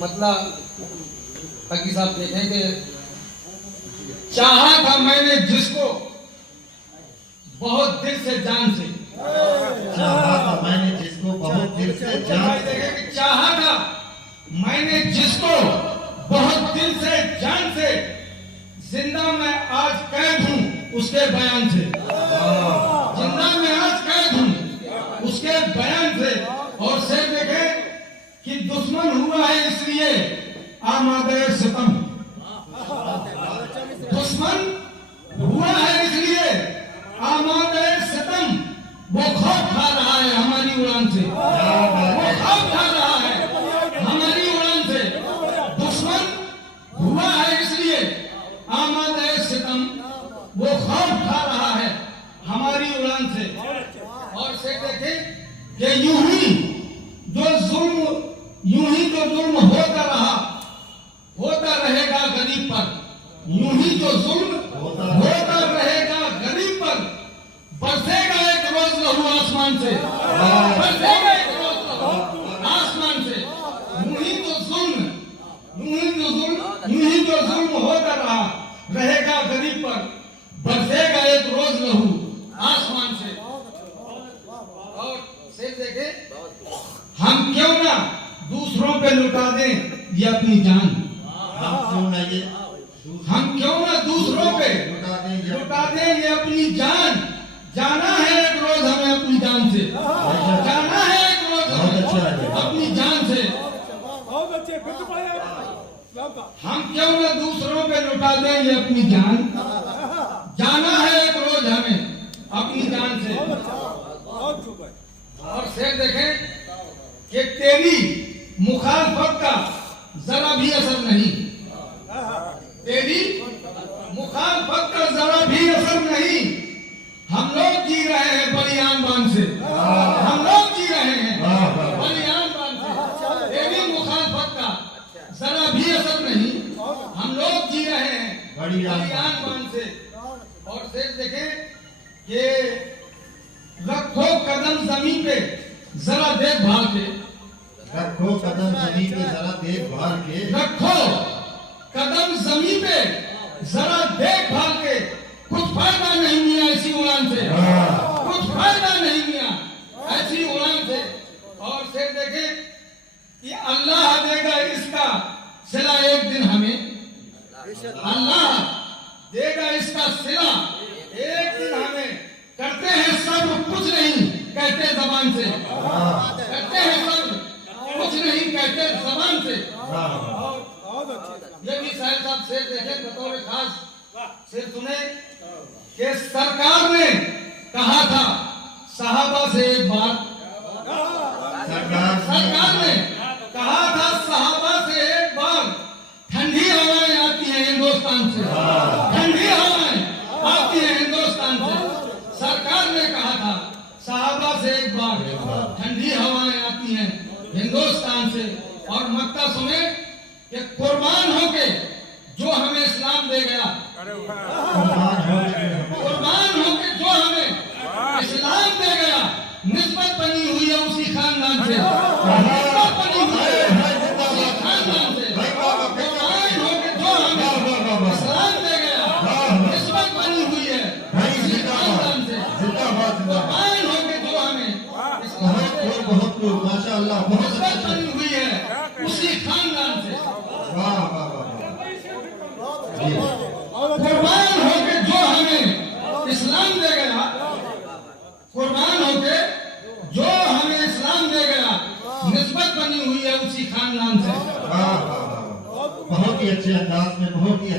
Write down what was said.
मतलब फकीर साहब देखें कि चाहा था मैंने जिसको बहुत दिल से जान से, चाहा था मैंने जिसको बहुत दिल से जान से, चाहा था मैंने जिसको बहुत दिल से जान से, जिंदा मैं आज कैद हूँ उसके बयान से, जिंदा मैं आज कैद हूँ उसके बयान से। और से देखे कि दुश्मन हुआ है इसलिए आमादे सितम, दुश्मन हुआ है इसलिए आमादे सितम, वो खौफ खा रहा है हमारी उड़ान से, वो खौफ खा रहा है हमारी उड़ान से। दुश्मन हुआ है इसलिए आमादे सितम, वो खौफ खा रहा है हमारी उड़ान से। और से देखे कि यूं ही जो जुल्म होता रहेगा गरीब पर, यूं ही जो जुल्म होता रहेगा गरीब पर, बरसेगा एक रोज लहू आसमान से, बरसेगा एक रोज लहू आसमान से। यूं ही जो जुल्म होता रहेगा गरीब पर, बरसेगा एक रोज लहू आसमान से। और से देखे हम क्यों ना दूसरों पे लुटा दें ये अपनी जान, हम क्यों ना दूसरों पे लुटा दें ये अपनी जान। जाना है एक रोज हमें अपनी जान से, जाना है एक रोज हमें अपनी जान से। हम क्यों ना दूसरों पे लुटा दें ये अपनी जान, जाना है एक रोज हमें अपनी जान से। और शेर देखें कि तेरी मुखालफत का जरा भी असर नहीं, तेरी मुखालफत का जरा भी असर नहीं। हम लोग जी रहे हैं बड़ी आन बान से, हम लोग जी रहे हैं बड़ी आन बान से। तेरी मुखालफत का जरा भी असर नहीं, हम लोग जी रहे हैं बड़ी आन बान से। और शेर देखें कि रखो कदम जमीन पे जरा देखभाल के, रखो कदम जमीन पे जरा देखभाल के, रखो कदम जमीन पे जरा देखभाल के। कुछ फायदा नहीं मिया ऐसी उड़ान से, कुछ फायदा नहीं मिया ऐसी उड़ान से। और फिर देखे कि अल्लाह देगा इसका सिला एक दिन हमें, अल्लाह देगा इसका सिला एक दिन हमें। करते हैं सब कुछ नहीं कहते जबान से, करते हैं सब कुछ नहीं कहते जबान से। ये भी साहिब साहब शेर देखे बतौर खास शेर सुने कि सरकार ने कहा था साहबा से एक बार, सरकार ने कहा था साहबा से एक बार, ठंडी हवाएं आती हैं हिंदुस्तान से, ठंडी हवाएं आती हैं हिंदुस्तान से। सरकार ने कहा था साहबा से एक बार, ठंडी हवाएं आती हैं हिंदुस्तान से। और मक्का सुने कि कुर्बान होके जो हमें इस्लाम दे गया, कुर्बान होके जो हमें इस्लाम दे गया, निस्बत बनी हुई है उसी खानदान से, निस्बत बनी हुई है उसी खानदान से। कुर्बान होके जो हमें इस्लाम दे गया, निस्बत बनी हुई है उसी खानदान से। कुर्बान होके जो हमें बहुत माशाअल्लाह निस्बत बनी हुई है उसी खानदान से। कुर्बान होके जो हमें इस्लाम दे गया, कुर्बान होके जो हमें इस्लाम दे गया, निस्बत बनी हुई है उसी खानदान से। बहुत ही अच्छे अंदाज में, बहुत ही